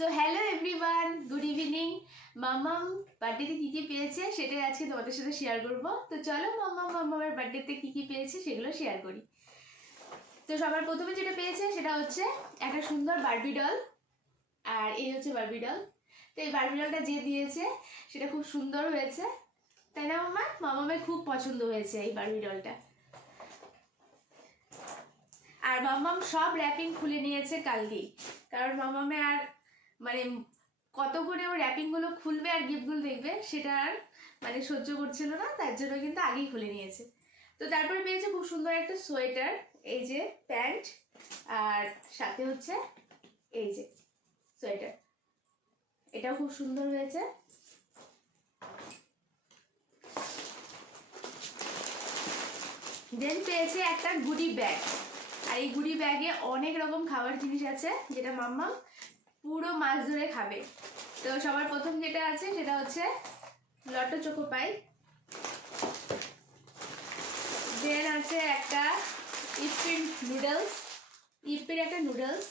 So hello everyone, good evening. মামাম বার্থডেতে কী কী পেয়েছে সেটাই আজকে তোমাদের সাথে শেয়ার করব। তো চলো মামামের বার্থডেতে কী কী পেয়েছে সেগুলো শেয়ার করি। তো সবার প্রথমে যেটা পেয়েছে সেটা হচ্ছে একটা সুন্দর বারবি ডল। আর এই হচ্ছে বারবি ডল। তো এই বারবি ডলটা যে দিয়েছে সেটা খুব সুন্দর হয়েছে, তাই না মামা? মামামের খুব পছন্দ হয়েছে এই বারবি ডলটা। আর মামাম সব র্যাপিং খুলে নিয়েছে কালকেই, কারণ মামামে আর মানে কত করে ও র্যাপিংগুলো খুলবে আর গিফটগুলো দেখবে সেটা আর মানে সহ্য করছিল না, তার জন্য কিন্তু আগেই খুলে নিয়েছে। তো তারপরে পেয়েছে খুব সুন্দর একটা সোয়েটার, এই যে প্যান্ট, আর সাথে হচ্ছে এই যে সোয়েটার, এটাও খুব সুন্দর হয়েছে। দেন পেয়েছে একটা গুডি ব্যাগ, আর এই গুডি ব্যাগে অনেক রকম খাবার জিনিস আছে যেটা মাম্মা পুরো মাস ধরে খাবে। তো সবার প্রথম যেটা আছে সেটা হচ্ছে লটো চোকো পাই। দেন আছে একটা ইপ্পির নুডলস, ইপ্পির একটা নুডলস।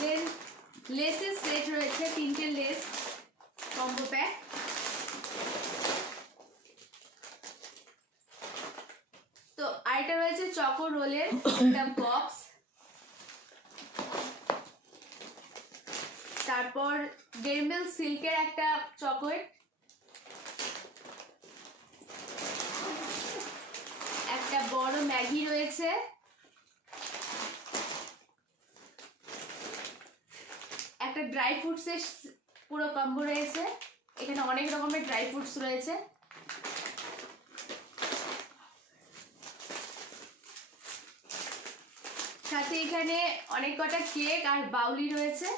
দেন লেসের সেট রয়েছে, 3টে লেস কম্বো প্যাক। তো আরেকটা রয়েছে চকো রোলের একটা বক্স। তারপর ডেরমেল সিল্কের একটা চকোলেট, একটা বড় ম্যাগি রয়েছে, একটা ড্রাই ফ্রুটসের পুরো কম্বো রয়েছে, এখানে অনেক রকমের ড্রাই ফ্রুটস রয়েছে। সাথে এখানে অনেক কটা কেক আর বাউলি রয়েছে।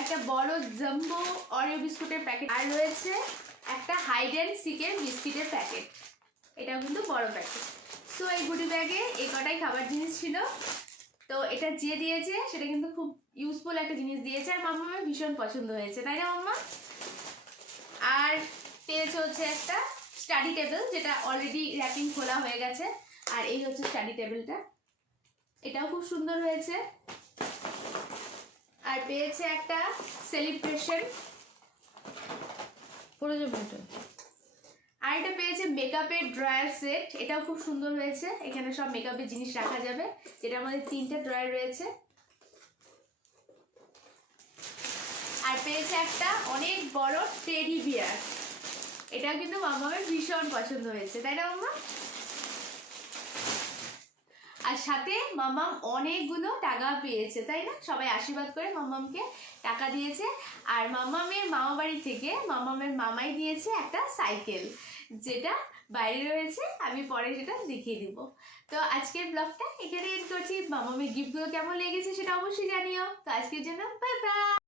একটা বড় জাম্বো অরিও বিস্কুটের প্যাকেট, আর রয়েছে একটা হাইড অ্যান্ড সিকের বিস্কিটের প্যাকেট, এটাও কিন্তু বড় প্যাকেট। সো এই গুডি ব্যাগে এই কটাই খাবার জিনিস ছিল। তো এটা যে দিয়েছে সেটা কিন্তু খুব ইউজফুল একটা জিনিস দিয়েছে, আর মাম্মামের ভীষণ পছন্দ হয়েছে, তাই না মাম্মা? আর পেয়েছে হচ্ছে একটা স্টাডি টেবিল, যেটা অলরেডি র্যাপিং খোলা হয়ে গেছে। আর এই হচ্ছে স্টাডি টেবিলটা, এটাও খুব সুন্দর হয়েছে। আর পেয়েছে একটা সেলিব্রেশন, আর এটা পেয়েছে মেকআপের ড্রয়ার সেট, এটাও খুব সুন্দর হয়েছে। এখানে সব মেকআপের জিনিস রাখা যাবে, যেটা আমাদের 3টে ড্রয়ার রয়েছে। আর পেয়েছে একটা অনেক বড় টেডি বিয়ার, এটাও কিন্তু মাম্মামের ভীষণ পছন্দ হয়েছে, তাই না মাম্মা? আর সাথে মাম্মাম অনেকগুলো টাকা পেয়েছে, তাই না? সবাই আশীর্বাদ করে মাম্মামকে টাকা দিয়েছে। আর মাম্মামের মামা বাড়ি থেকে মাম্মামের মামাই দিয়েছে একটা সাইকেল, যেটা বাইরে রয়েছে, আমি পরে সেটা দেখিয়ে দিব। তো আজকের ব্লগটা এখানে এন্ড করছি। মাম্মামের গিফটগুলো কেমন লেগেছে সেটা অবশ্যই জানিও। তো আজকের জন্য বাই বাই।